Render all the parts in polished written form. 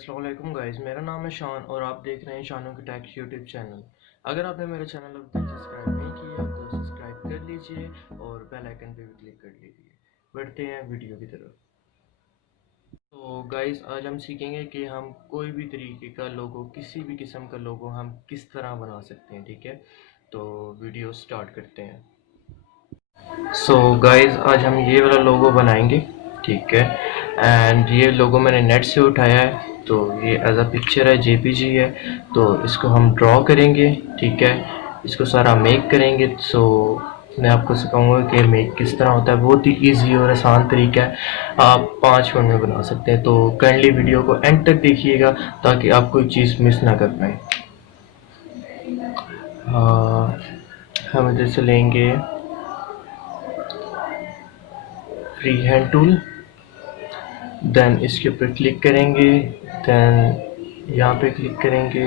अस्सलाम वालेकुम गाइस, मेरा नाम है शान और आप देख रहे हैं शानों की टैक्स यूट्यूब चैनल। अगर आपने मेरा चैनल अभी तक सब्सक्राइब नहीं किया तो सब्सक्राइब कर लीजिए और बेल आइकन पे भी क्लिक कर लीजिए। बढ़ते हैं वीडियो की तरफ। तो गाइस, आज हम सीखेंगे कि हम कोई भी तरीके का लोगो, किसी भी किस्म का लोगो हम किस तरह बना सकते हैं। ठीक है, तो वीडियो स्टार्ट करते हैं। सो गाइस, आज हम ये वाला लोगो बनाएंगे। ठीक है, एंड ये लोगो मैंने नेट से उठाया है, तो ये एज अ पिक्चर है, जेपीजी है। तो इसको हम ड्रॉ करेंगे। ठीक है, इसको सारा मेक करेंगे। सो मैं आपको सिखाऊंगा कि मेक किस तरह होता है। बहुत ही इजी और आसान तरीका है, आप 5 मिनट में बना सकते हैं। तो काइंडली वीडियो को एंड तक देखिएगा ताकि आप कोई चीज़ मिस ना कर पाएँ। हम इधर से लेंगे फ्री हैंड टूल, देन इसके ऊपर क्लिक करेंगे, देन यहाँ पे क्लिक करेंगे।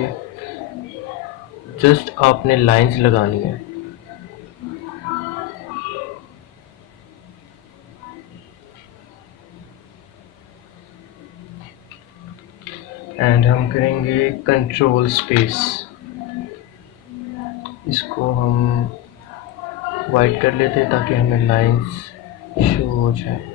जस्ट आपने लाइंस लगानी है। एंड हम करेंगे कंट्रोल स्पेस, इसको हम वाइट कर लेते हैं ताकि हमें लाइंस शो हो जाए।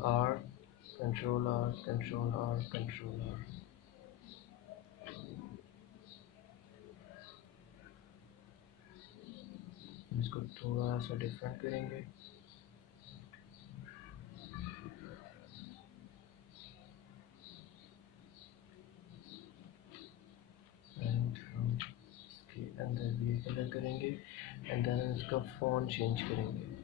R, Control R, Control R, Control R। इसको थोड़ा सा डिफरेंट करेंगे। एंड हम इसके अंदर भी कलर करेंगे एंड देन इसका फॉन्ट चेंज करेंगे।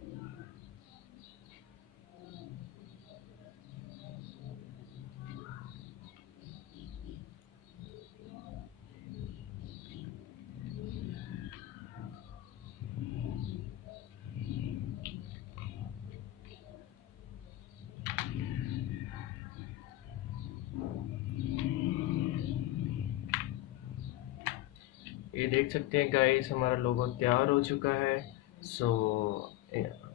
ये देख सकते हैं गाइस, हमारा लोगो तैयार हो चुका है। सो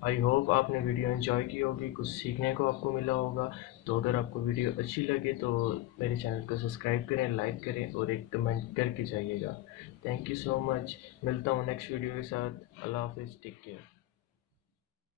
आई होप आपने वीडियो एंजॉय की होगी, कुछ सीखने को आपको मिला होगा। तो अगर आपको वीडियो अच्छी लगे तो मेरे चैनल को सब्सक्राइब करें, लाइक करें और एक कमेंट करके जाइएगा। Thank you so much. मिलता हूँ नेक्स्ट वीडियो के साथ। अल्लाह हाफिज़, टेक केयर।